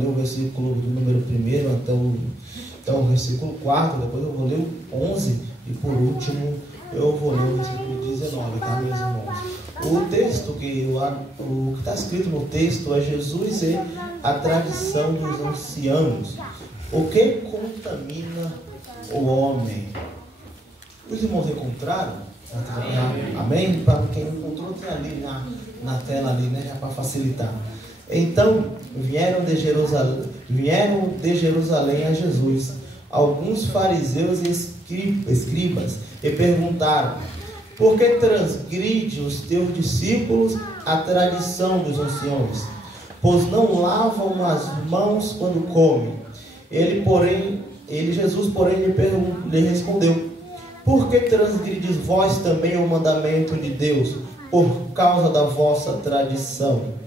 O versículo do número 1 até o versículo 4, depois eu vou ler o 11 e por último eu vou ler o versículo 19, tá, meus irmãos? O texto, o que está escrito no texto é Jesus e a tradição dos anciãos. O que contamina o homem? Os irmãos encontraram? Amém? Para quem não encontrou, tem ali na tela ali, né? Já para facilitar. Então vieram de Jerusalém a Jesus alguns fariseus e escribas e perguntaram: por que transgride os teus discípulos a tradição dos anciãos? Pois não lavam as mãos quando comem. Jesus, porém, lhe respondeu: por que transgrides vós também o mandamento de Deus, por causa da vossa tradição?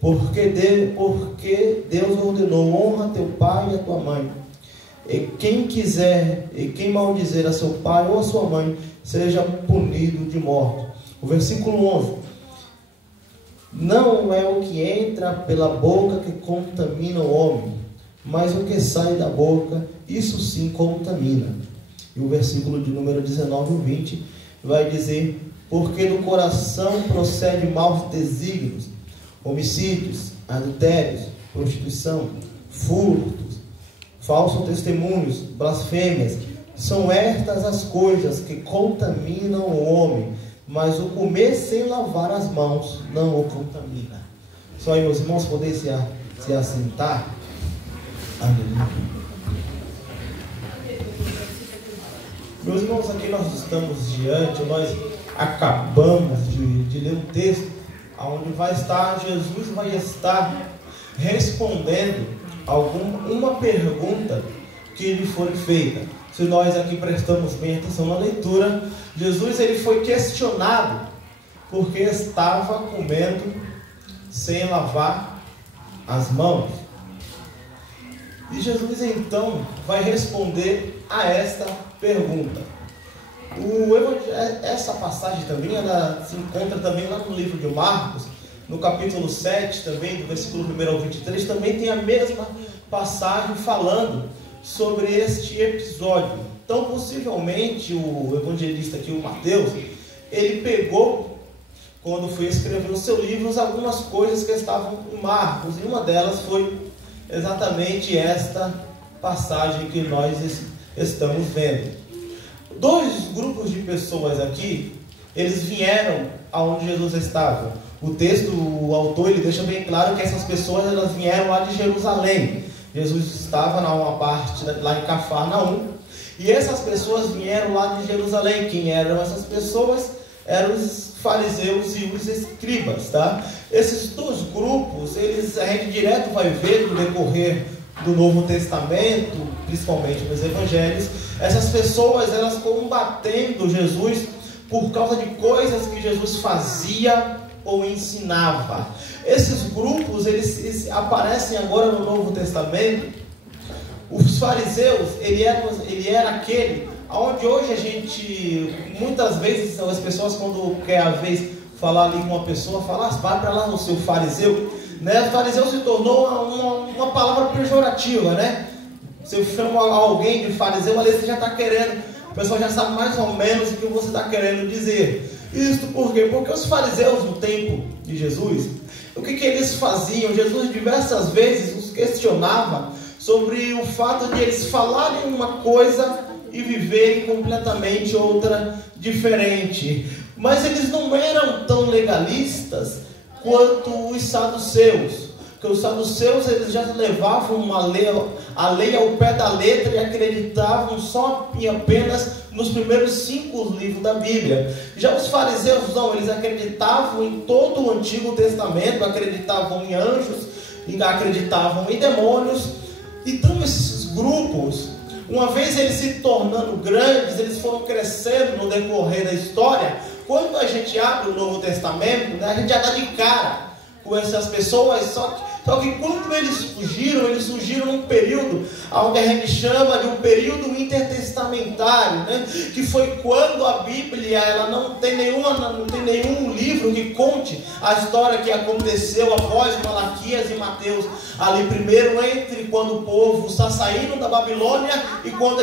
Porque Deus ordenou: honra teu pai e a tua mãe. E quem maldizer a seu pai ou a sua mãe, seja punido de morte. O versículo 11: não é o que entra pela boca que contamina o homem, mas o que sai da boca, isso sim contamina. E o versículo de número 19 e 20 vai dizer: porque do coração procede maus desígnios, homicídios, adultérios, prostituição, furtos, falsos testemunhos, blasfêmias. São estas as coisas que contaminam o homem, mas o comer sem lavar as mãos não o contamina. Só aí, meus irmãos, poder se assentar. Aleluia. Meus irmãos, aqui nós estamos nós acabamos de ler um texto onde Jesus vai estar respondendo uma pergunta que lhe foi feita. Se nós aqui prestamos bem atenção na leitura, Jesus ele foi questionado porque estava comendo sem lavar as mãos. E Jesus então vai responder a esta pergunta. Essa passagem também ela se encontra também lá no livro de Marcos, no capítulo 7, também, do versículo 1 ao 23, também tem a mesma passagem falando sobre este episódio. Então, possivelmente, o evangelista aqui, o Mateus, ele pegou, quando foi escrever o seu livro, algumas coisas que estavam em Marcos, e uma delas foi exatamente esta passagem que nós estamos vendo. Dois grupos de pessoas aqui, eles vieram aonde Jesus estava. O texto, o autor, ele deixa bem claro que essas pessoas elas vieram lá de Jerusalém. Jesus estava numa parte lá em Cafarnaum, e essas pessoas vieram lá de Jerusalém. Quem eram essas pessoas? Eram os fariseus e os escribas, tá? Esses dois grupos, a gente direto vai ver no decorrer do Novo Testamento, principalmente nos Evangelhos, essas pessoas elas combatendo Jesus por causa de coisas que Jesus fazia ou ensinava. Esses grupos eles aparecem agora no Novo Testamento. Os fariseus ele era aquele onde hoje a gente muitas vezes as pessoas quando quer a vez falar ali com uma pessoa fala: vai para lá no seu fariseu, né? Fariseu se tornou uma palavra pejorativa, né? Se eu chamo alguém de fariseu, ali você já está querendo, o pessoal já sabe mais ou menos o que você está querendo dizer. Isso por quê? Porque os fariseus no tempo de Jesus, o que eles faziam? Jesus diversas vezes os questionava sobre o fato de eles falarem uma coisa e viverem completamente outra diferente. Mas eles não eram tão legalistas quanto os saduceus. Porque os saduceus eles já levavam a lei ao pé da letra e acreditavam só e apenas nos primeiros 5 livros da Bíblia. Já os fariseus não, eles acreditavam em todo o Antigo Testamento, acreditavam em anjos, acreditavam em demônios. Então esses grupos, uma vez eles se tornando grandes, eles foram crescendo no decorrer da história. Quando a gente abre o Novo Testamento, né, a gente já dá de cara com essas pessoas, só que Só que quando eles fugiram num período, onde a gente chama de um período intertestamentário, né? Que foi quando a Bíblia ela não tem nenhum livro que conte a história que aconteceu após Malaquias e Mateus, ali primeiro entre quando o povo está saindo da Babilônia e quando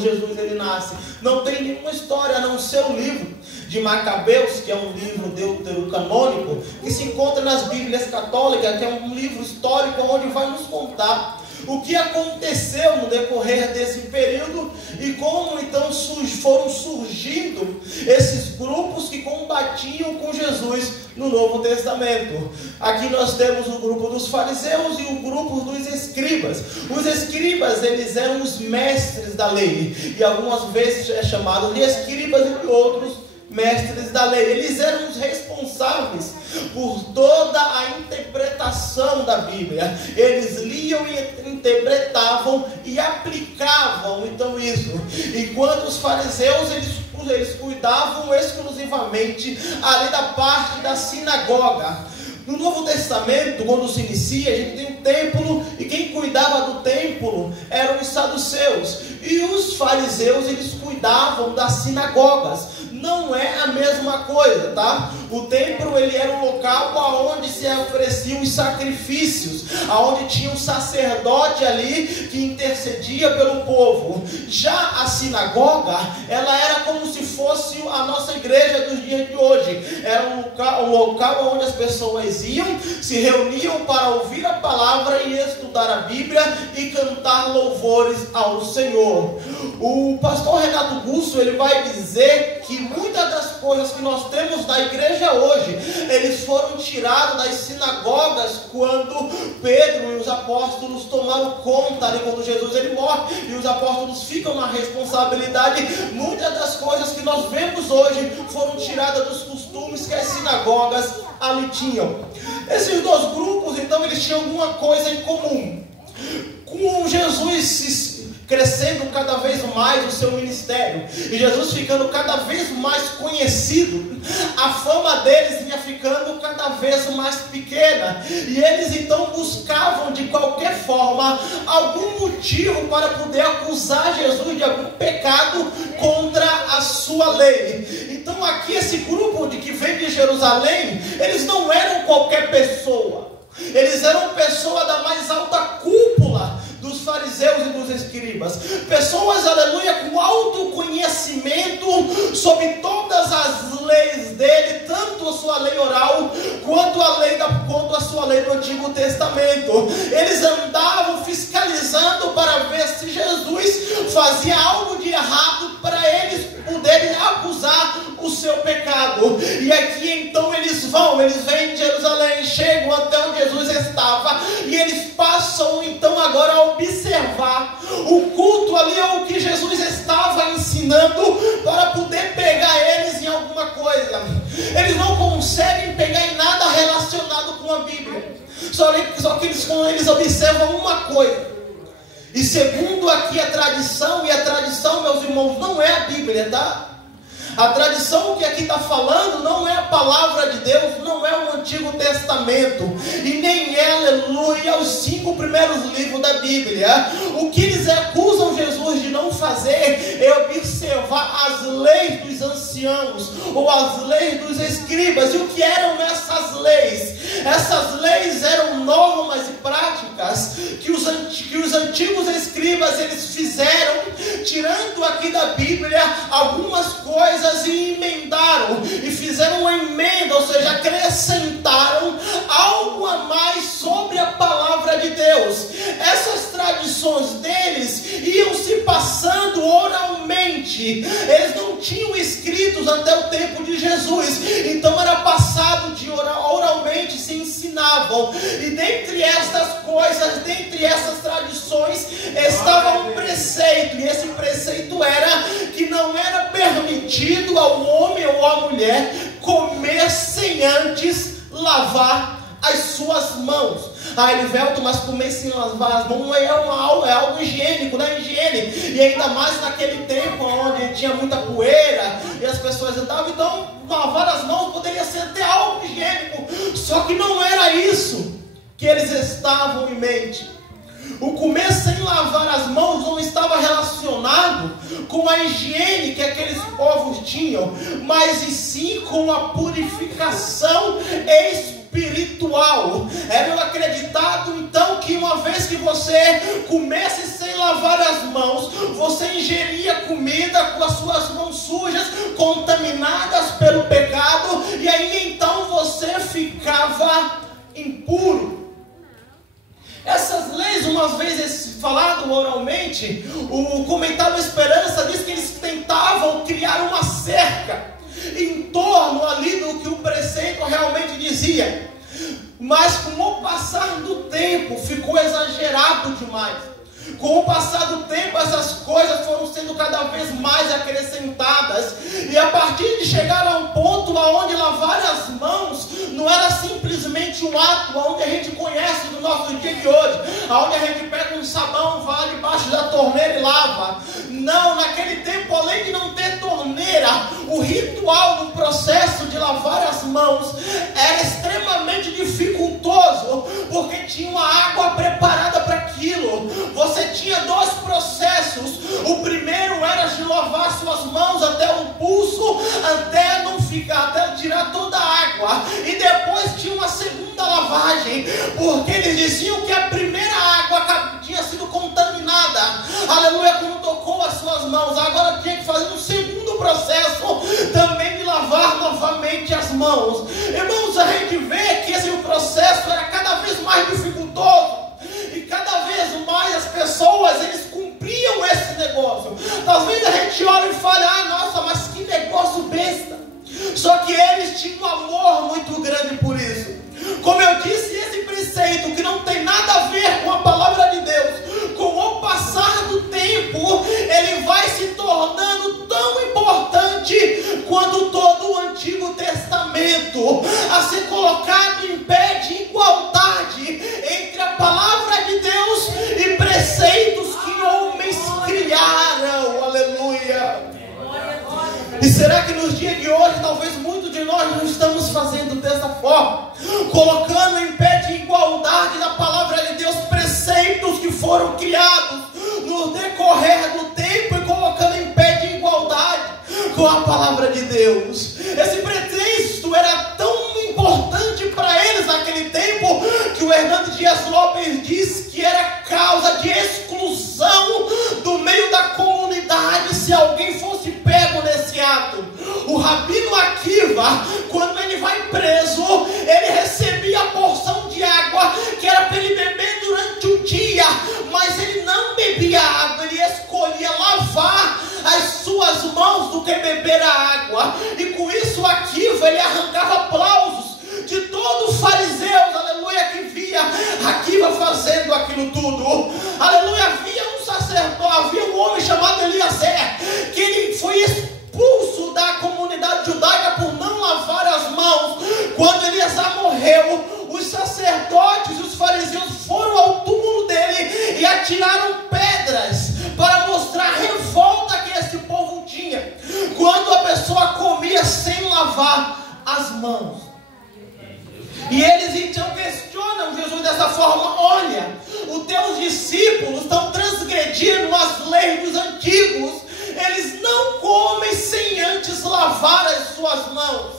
Jesus ele nasce. Não tem nenhuma história a não ser o livro de Macabeus, que é um livro deuterocanônico, que se encontra nas Bíblias católicas, que é um livro histórico onde vai nos contar o que aconteceu no decorrer desse período e como então foram surgindo esses grupos que combatiam com Jesus no Novo Testamento. Aqui nós temos o grupo dos fariseus e o grupo dos escribas. Os escribas, eles eram os mestres da lei, e algumas vezes é chamado de escribas e de outros mestres da lei. Eles eram os responsáveis por toda a interpretação da Bíblia. Eles liam e interpretavam e aplicavam então isso. Enquanto os fariseus eles cuidavam exclusivamente ali da parte da sinagoga. No Novo Testamento, quando se inicia, a gente tem um templo, e quem cuidava do templo eram os saduceus, e os fariseus eles cuidavam das sinagogas. Não é a mesma coisa, tá? O templo ele era um local onde se ofereciam os sacrifícios, onde tinha um sacerdote ali que intercedia pelo povo. Já a sinagoga, ela era como se fosse a nossa igreja dos dias de hoje. Era um local onde as pessoas iam, se reuniam para ouvir a palavra e estudar a Bíblia e cantar louvores ao Senhor. O pastor Renato Gusso ele vai dizer que muitas das coisas que nós temos na igreja hoje, eles foram tirados das sinagogas quando Pedro e os apóstolos tomaram conta ali, quando Jesus ele morre e os apóstolos ficam na responsabilidade. Muitas das coisas que nós vemos hoje foram tiradas dos costumes que as sinagogas ali tinham. Esses dois grupos então eles tinham alguma coisa em comum. Com Jesus crescendo cada vez mais o seu ministério, e Jesus ficando cada vez mais conhecido, a fama deles ia ficando cada vez mais pequena, e eles então buscavam de qualquer forma algum motivo para poder acusar Jesus de algum pecado contra a sua lei. Então aqui esse grupo que vem de Jerusalém, eles não eram qualquer pessoa, eles eram pessoa da mais alta cúpula dos fariseus e dos escribas, pessoas, aleluia, com alto conhecimento sobre todas as leis dele, tanto a sua lei oral, quanto a sua lei do Antigo Testamento. Eles andavam fiscalizando para ver se Jesus fazia algo de errado, para eles poderem acusar o seu pecado. E aqui então eles vêm de Jerusalém, chegam até onde Jesus estava, e eles passam então agora a observar o culto ali, o que Jesus estava ensinando, para poder pegar eles em alguma coisa. Eles não conseguem pegar em nada relacionado com a Bíblia, só que eles observam uma coisa. E segundo aqui a tradição, e a tradição, meus irmãos, não é a Bíblia, tá? A tradição que aqui está falando não é a palavra de Deus, não é o Antigo Testamento, e nem é, aleluia, os 5 primeiros livros da Bíblia. O que eles acusam Jesus de não fazer é observar as leis dos anciãos, ou as leis dos escribas. E o que eram essas leis? Essas leis eram normas e práticas que os antigos escribas eles fizeram, tirando aqui da Bíblia algumas coisas e emendaram, e fizeram uma emenda, ou seja, acrescentaram algo a mais sobre a palavra de Deus. Essas tradições deles iam se passando oralmente, eles não tinham escritos até o tempo de Jesus, então era passado de oralmente, se ensinavam. E dentre estas coisas, dentre essas tradições, estava um preceito, e esse preceito era que não era permitido ao homem ou à mulher comer sem antes lavar as suas mãos. Ah, Elivelton, mas comer sem lavar as mãos não é algo higiênico, não é higiene. E ainda mais naquele tempo onde tinha muita poeira e as pessoas andavam, então lavar as mãos poderia ser até algo higiênico. Só que não era isso que eles estavam em mente. O comer sem lavar as mãos não estava relacionado com a higiene que aqueles povos tinham, mas e sim com a purificação espiritual. Era acreditado então que uma vez que você comesse sem lavar as mãos, você ingeria comida com as suas mãos sujas, contaminadas pelo pecado, e aí então você ficava impuro. Essas leis, uma vez falado oralmente, o comentário Esperança diz que eles tentavam criar uma cerca em torno ali do que o preceito realmente dizia. Mas com o passar do tempo, ficou exagerado demais. Com o passar do tempo, essas coisas foram sendo cada vez mais acrescentadas. E a partir de chegar a um ponto onde lavar as mãos não era simplesmente um ato onde a gente conhece do nosso dia de hoje, onde a gente pega um sabão, vai debaixo da torneira e lava. Não, naquele tempo, além de não ter torneira, o ritual no processo de lavar as mãos era extremamente dificultoso, porque tinha uma água preparada para aquilo. Você tinha dois processos. O primeiro era de lavar suas mãos até o pulso, até não ficar, até tirar toda a água. E depois tinha uma segunda lavagem, porque eles diziam que a primeira água tinha sido contaminada, aleluia, quando tocou as suas mãos. Agora tinha que fazer um segundo processo também de lavar novamente as mãos. Irmãos, a gente vê que esse processo era cada vez mais dificultoso. E cada vez mais as pessoas, eles cumpriam esse negócio. Talvez a gente olhe e fale, nossa, mas que negócio besta. Só que eles tinham um amor muito grande por isso. Como eu disse, esse preceito que não tem nada a ver com a palavra de Deus, com o passar do tempo, ele vai se tornando tão importante quanto todo o Antigo Testamento, a ser colocado em pé de igualdade entre a palavra de Deus e preceitos que homens criaram. Aleluia! E será que nos dias de hoje, talvez muitos de nós não estamos fazendo dessa forma, colocando em pé de igualdade da palavra de Deus preceitos que foram criados no decorrer do tempo e colocando em pé de igualdade com a palavra de Deus? Esse pretexto era tão importante para eles naquele tempo que o Hernando Dias Lopes diz que era causa de exclusão do meio da comunidade se alguém fosse pego nesse ato. O Rabino Akiva, quando ele vai preso, ele recebia a porção de água que era para ele beber durante o dia, mas ele não bebia água, ele escolhia lavar as suas mãos do que beber a água. E com isso Akiva, ele arrancava aplausos de todos os fariseus, aleluia, que via Akiva fazendo aquilo tudo. Aleluia, havia um sacerdote, havia um homem chamado Eliezer, que ele foi expulso da comunidade judaica por não lavar as mãos. Quando Eliezer morreu, os sacerdotes e os fariseus foram ao túmulo dele e atiraram pedras para mostrar a revolta que esse povo tinha quando a pessoa comia sem lavar as mãos. E eles então questionam Jesus dessa forma: olha, os teus discípulos estão transgredindo as leis dos antigos, eles não comem sem antes lavar as suas mãos.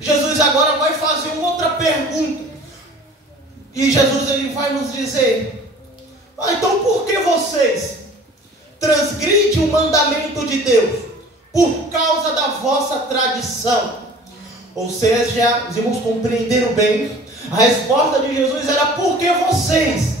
Jesus agora vai fazer uma outra pergunta, e Jesus ele vai nos dizer: então por que vocês transgridem o mandamento de Deus? Por causa da vossa tradição. Ou seja, os irmãos compreenderam bem, a resposta de Jesus era: porque vocês,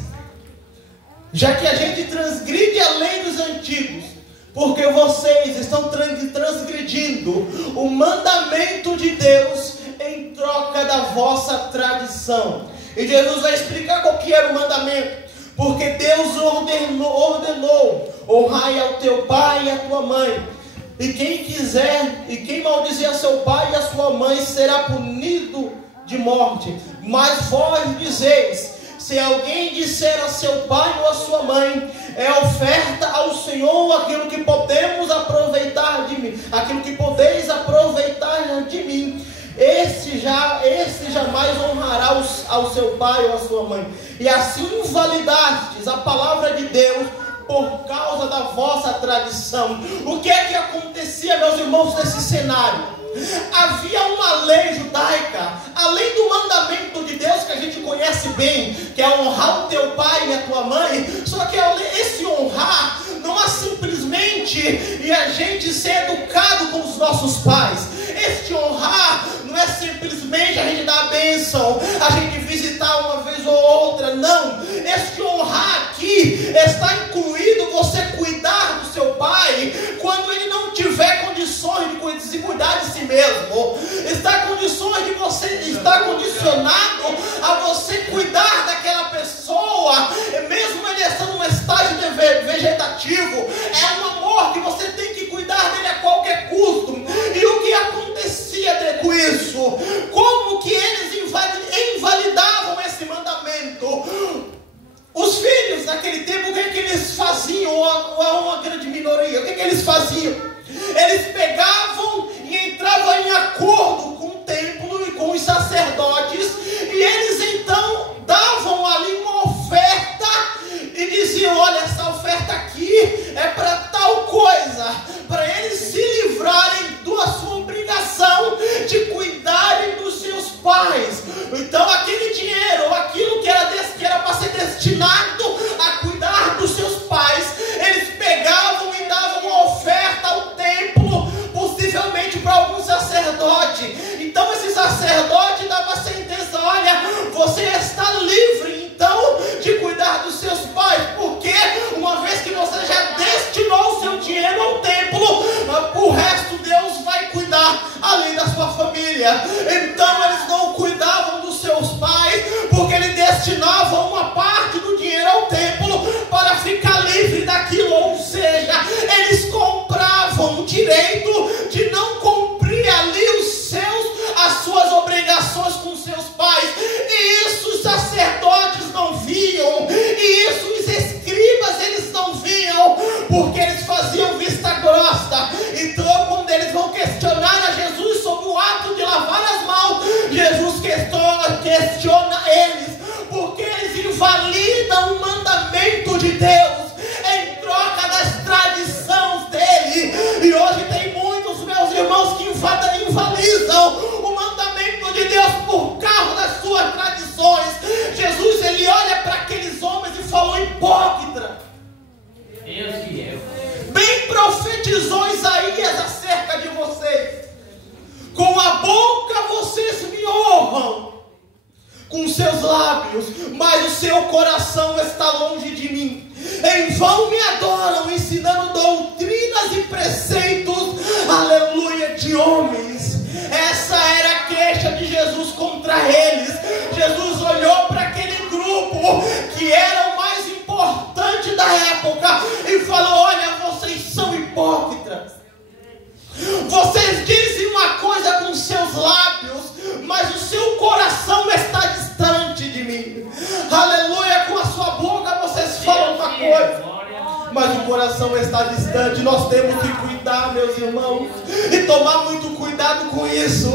já que a gente transgride a lei dos antigos, porque vocês estão transgredindo o mandamento de Deus em troca da vossa tradição. E Jesus vai explicar qual que era o mandamento. Porque Deus ordenou: honrai ao teu pai e à tua mãe, e quem maldizer a seu pai e a sua mãe será punido de morte. Mas vós dizeis: se alguém disser a seu pai ou a sua mãe, é oferta ao Senhor aquilo que podemos aproveitar de mim, aquilo que podeis aproveitar de mim, esse jamais honrará ao seu pai ou a sua mãe. E assim invalidastes a palavra de Deus por causa da vossa tradição. O que é que acontecia, meus irmãos, nesse cenário? Havia uma lei judaica, além do mandamento de Deus que a gente conhece bem, que é honrar o teu pai e a tua mãe. Só que esse honrar não é simplesmente e a gente ser educado com os nossos pais. Este honrar não é simplesmente a gente dar a bênção, a gente visitar uma vez ou outra. Não, este honrar aqui está incluído você cuidar do seu pai quando ele não tiver condições de se cuidar de si mesmo. Está condicionado a você cuidar daquela pessoa, mesmo ele estando num estágio vegetativo. É um amor que você tem que cuidar dele a qualquer custo. E o que acontecia com isso? Como que eles invalidavam esse mandamento? Os filhos naquele tempo, o que é que eles faziam? Uma grande minoria, o que é que eles faziam? Eles pegavam e entravam em acordo com o templo e com os sacerdotes, e eles então davam ali uma oferta e diziam: olha, essa oferta aqui é para tal coisa, para eles se livrarem da sua obrigação de cuidarem dos seus pais. Então aquele dinheiro, aquilo que era para ser destinado a cuidar dos seus pais, eles pegavam e davam uma oferta ao templo, possivelmente para algum sacerdote. Então esse sacerdote dava a sentença: olha, você está livre então de cuidar dos seus pais, porque uma vez que você já destinou o seu dinheiro ao templo, o resto Deus vai cuidar além da sua família. Então eles não cuidavam dos seus pais, porque eles destinavam uma parte do dinheiro ao templo para ficar livre daquilo. Ou seja, eles compravam o direito de não cumprir ali as suas obrigações com seus pais. E isso os sacerdotes não viam, e isso os escribas eles não viam, porque eles faziam vista grossa. Então quando eles vão questionar a Jesus sobre o ato de lavar as mãos, Jesus questiona eles, porque eles invalidam o mandamento de Deus em troca das tradições dele. E hoje tem muitos, meus irmãos, que invalidam o mandamento de Deus por causa das suas tradições. Jesus, ele olha para aqueles homens e falou: hipócrita. Bem profetizou Isaías acerca de vocês. Com a boca vocês me honram, com seus lábios, mas o seu coração está longe de mim. Em vão me adoram, ensinando doutrinas e preceitos, aleluia, de homens. Essa era a queixa de Jesus contra eles. Jesus olhou para aquele grupo que era o mais importante da época e falou: olha, vocês são hipócritas. Vocês dizem uma coisa com seus lábios, mas o seu coração está distante de mim. Aleluia, com a sua boca vocês falam uma coisa, mas o coração está distante. Nós temos que cuidar, meus irmãos, e tomar muito cuidado com isso.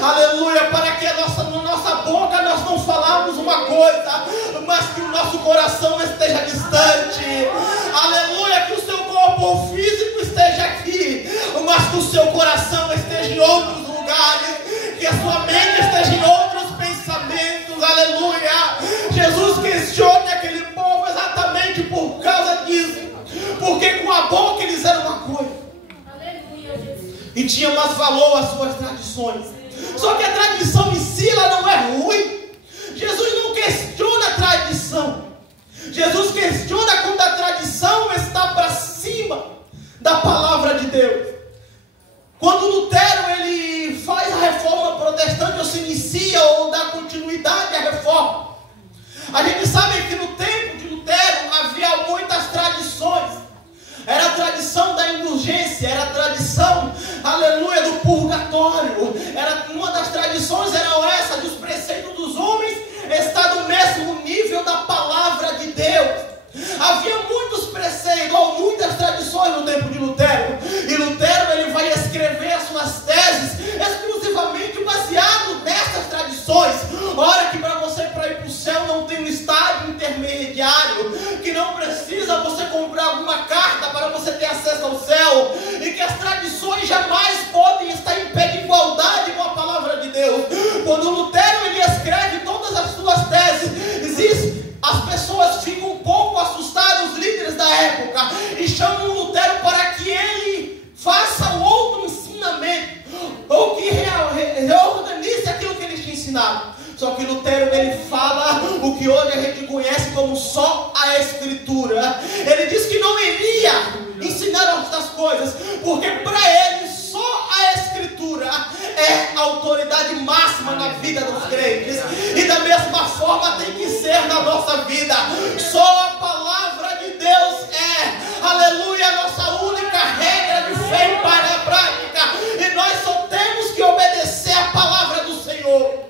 Aleluia, para que na nossa boca nós não falamos uma coisa, mas que o nosso coração esteja distante. Aleluia, que o seu corpo físico esteja aqui, mas que o seu coração esteja em outros lugares, que a sua mente esteja em outros pensamentos. Aleluia. Jesus questiona aquele povo exatamente por causa disso, porque com a boca eles eram uma coisa, e tinha mais valor as suas tradições. Só que a tradição em si, ela não é ruim. Jesus não questiona a tradição. Jesus questiona quando a tradição está para cima da palavra de Deus. Quando Lutero ele faz a reforma protestante, ou se inicia ou dá continuidade à reforma, a gente sabe que no tempo de Lutero havia muitas tradições. Era a tradição da indulgência, era a tradição, aleluia, do purgatório. Uma das tradições era essa, dos preceitos dos homens estar no mesmo nível tradições no tempo de Lutero. E Lutero ele vai escrever as suas teses exclusivamente baseado nessas tradições. Ora que para você ir para o céu não tem um estágio intermediário, que não precisa você comprar alguma carta para você ter acesso ao céu, e que as tradições jamais podem estar em pé de igualdade com a palavra de Deus. Quando Lutero ele escreve todas as suas teses, as pessoas ficam um pouco assustadas, os líderes da época, e chamam Lutero para que ele faça um outro ensinamento, ou que reorganize aquilo que ele tinha ensinado. Só que Lutero ele fala o que hoje a gente conhece como só a Escritura. Ele diz que não iria ensinar outras coisas, porque para ele só a Escritura é a autoridade máxima na vida dos crentes. E da mesma forma tem que ser na nossa vida. Só a palavra de Deus é, aleluia, a nossa única regra de fé para a prática. E nós só temos que obedecer a palavra do Senhor.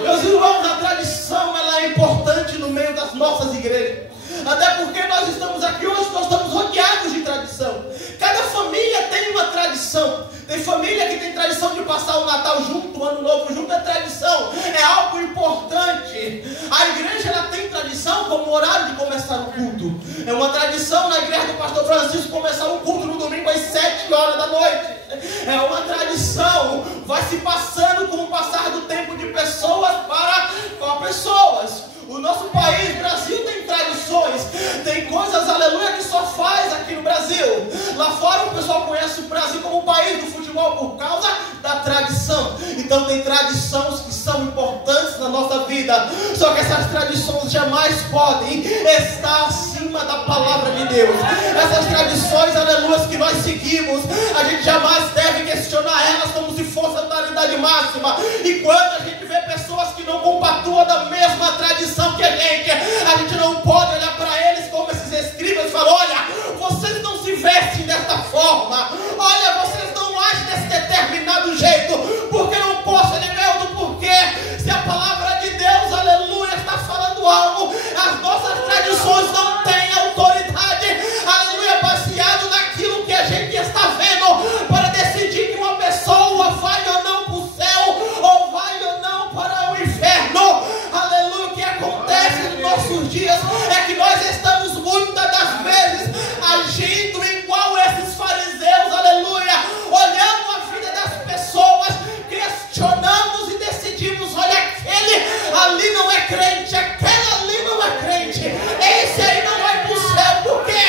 Meus irmãos, a tradição ela é importante no meio das nossas igrejas. Até porque nós estamos aqui hoje, nós estamos rodeados de tradição. Cada família tem uma tradição. Tem família que tem tradição de passar o Natal junto, o Ano Novo junto, é tradição. É algo importante. A igreja ela tem tradição como o horário de começar o culto. É uma tradição na igreja do pastor Francisco começar o culto no domingo às 7 horas da noite. É uma tradição. Vai se passando com o passar do tempo de pessoas para pessoas. O nosso país, Brasil, tem tradições. Tem coisas, aleluia, que só faz aqui no Brasil. Lá fora o pessoal conhece o Brasil como o país do futebol por causa da tradição. Então tem tradições que são importantes na nossa vida. Só que essas tradições jamais podem estar acima da palavra de Deus. Essas tradições, aleluia, que nós seguimos, a gente jamais deve questionar elas como se fosse a autoridade máxima. E quando a gente vê pessoas que não compactuam da mesma tradição que a gente não pode olhar para eles como esses escribas e falar: olha, vocês não se vestem desta forma, olha, vocês não agem desse determinado jeito, porque não posso, Elimeldo, porque se a palavra de Deus, aleluia, está falando algo, as nossas tradições não têm autoridade, aleluia, baseado naquilo que a gente está vendo, para decidir que uma pessoa vai ou não para o céu, ou vai ou não para o inferno. Aleluia. O que acontece nos nossos dias é que nós estamos muitas das vezes agindo igual esses fariseus, aleluia, olhando a vida das pessoas, questionamos e decidimos: olha, aquele ali não é crente, aquela ali não é crente, esse aí não vai para o céu. Por quê?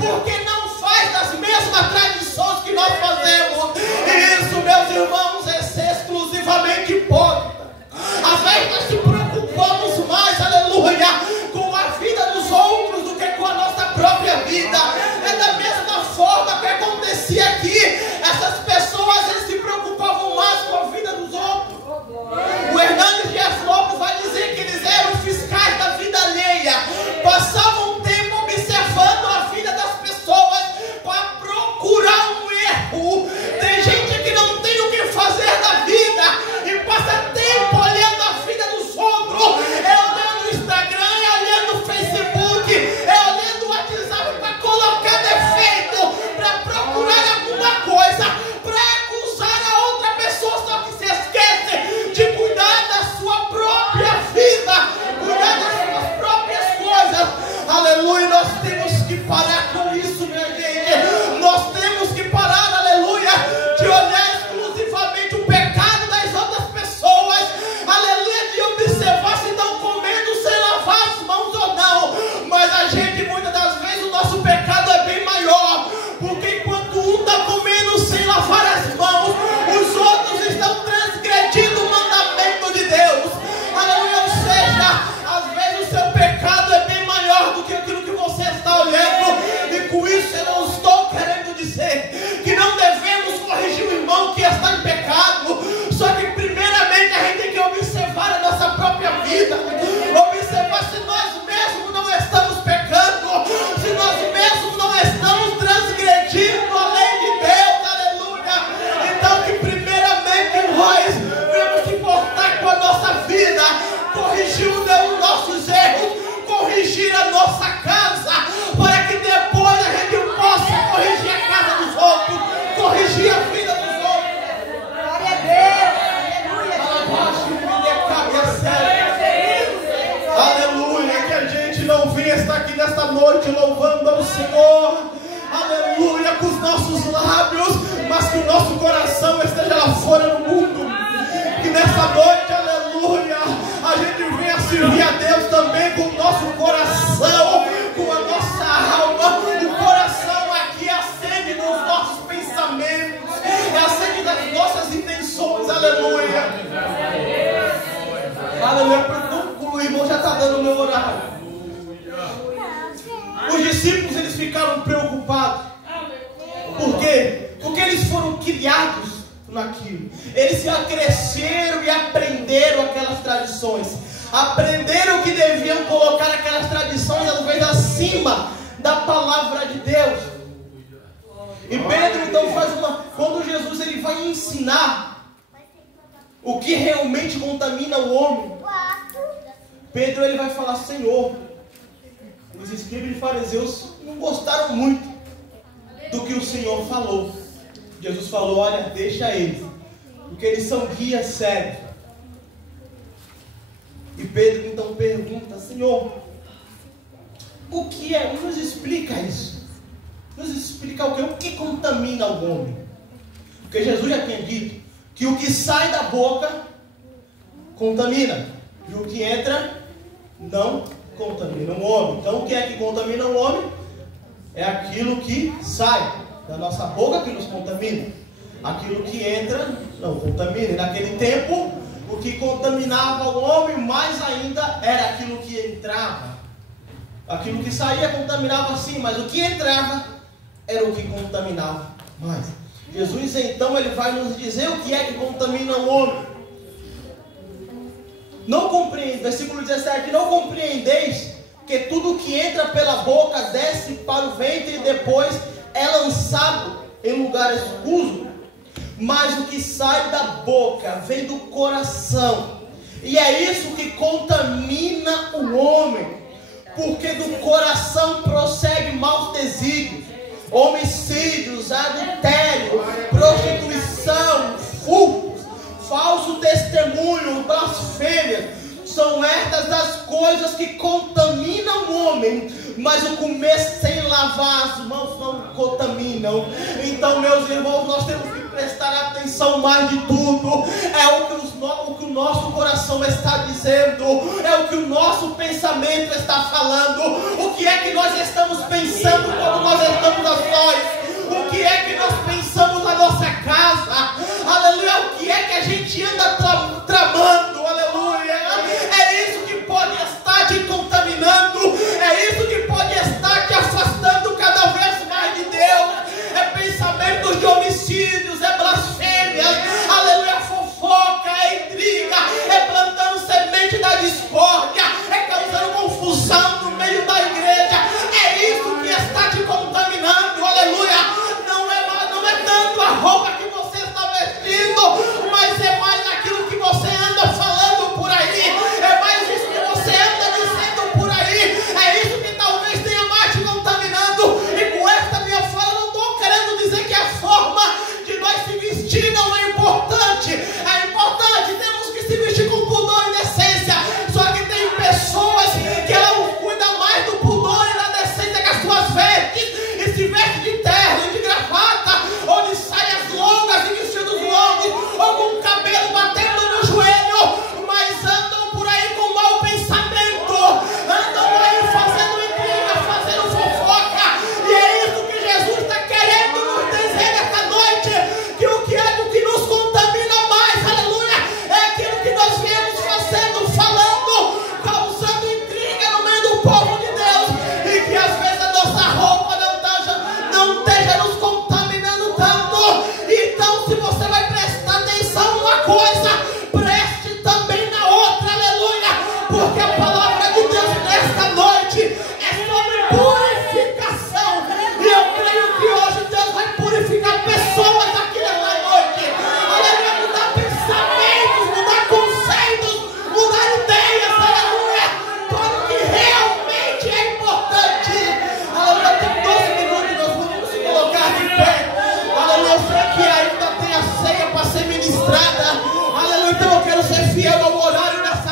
Porque não faz das mesmas tradições que nós fazemos. E isso, meus irmãos, é ser exclusivamente hipócrita. Às vezes nós se preocupamos mais, aleluia, com a vida dos outros do que com a nossa própria vida. É da mesma forma que acontecia aqui. Essas pessoas eles se preocupavam mais com a vida dos outros. O Hernandes Dias Lopes vai dizer que eles eram fiscais da vida alheia. Passavam tempo observando a vida das pessoas para procurar um erro. Tem gente que não tem o que fazer da vida e passa tempo olhando a vida dos outros. É olhando o Instagram, é olhando o Facebook, é olhando o WhatsApp para colocar defeito, para procurar alguma coisa, para acusar a outra pessoa, só que se esquece de cuidar da sua própria vida, cuidar das suas próprias coisas. Aleluia, nós temos que parar com isso, minha gente. Nós temos que parar, aleluia, de olhar exclusivamente o pecado das outras pessoas, aleluia, de observar se estão comendo sem lavar as mãos ou não. Mas a gente, muitas das vezes, o nosso pecado é bem maior, porque enquanto um está comendo sem lavar as mãos, os outros estão transgredindo o mandamento de Deus. Aleluia, ou seja, às vezes o seu pecado é bem maior do que aquilo que você está olhando. E com isso eu não estou querendo dizer que não devemos corrigir o irmão que está em pecado. Só que primeiramente a gente tem que observar a nossa própria vida, observar se nós mesmos não estamos pecando, se nós mesmos não estamos transgredindo a lei de Deus, aleluia. Então que primeiramente nós devemos se importar com a nossa vida, corrigir os nossos erros, corrigir a nossa casa, para que depois a gente possa corrigir fim está aqui nesta noite louvando ao Senhor, aleluia, com os nossos lábios, mas que o nosso coração esteja lá fora no mundo. Que nesta noite, aleluia, a gente venha servir a Deus também com o nosso coração, com a nossa alma. O coração aqui acende nos nossos pensamentos, acende nas nossas intenções, aleluia. Aleluia. O irmão já está dando o meu horário. Os discípulos, eles ficaram preocupados. Por quê? Porque eles foram criados naquilo. Eles já cresceram e aprenderam aquelas tradições. Aprenderam que deviam colocar aquelas tradições às vezes acima da palavra de Deus. E Pedro então faz quando Jesus ele vai ensinar o que realmente contamina o homem, Pedro ele vai falar: Senhor, os escribas e fariseus não gostaram muito do que o Senhor falou. Jesus falou: olha, deixa eles, porque eles são guias cegos. E Pedro então pergunta: Senhor, o que é? Nos explica isso. Nos explica o que? O que contamina o homem? Porque Jesus já tinha dito que o que sai da boca contamina, e o que entra não contamina o homem. Então o que é que contamina o homem? É aquilo que sai da nossa boca que nos contamina. Aquilo que entra não contamina. E naquele tempo, o que contaminava o homem mais ainda era aquilo que entrava. Aquilo que saía contaminava sim, mas o que entrava era o que contaminava mais. Jesus então ele vai nos dizer o que é que contamina o homem. Não compreende, versículo 17: não compreendeis que tudo que entra pela boca desce para o ventre e depois é lançado em lugar escuso? Mas o que sai da boca vem do coração, e é isso que contamina o homem, porque do coração prossegue maus desígnios, homicídios, adultério, prostituição, furtos, falso testemunho, blasfêmia. São estas as coisas que contaminam o homem, mas o comer sem lavar as mãos não contaminam. Então, meus irmãos, nós temos que prestar atenção mais de tudo. É o que o nosso coração está dizendo, é o que o nosso pensamento está falando. O que é que nós estamos pensando quando nós estamos a sós?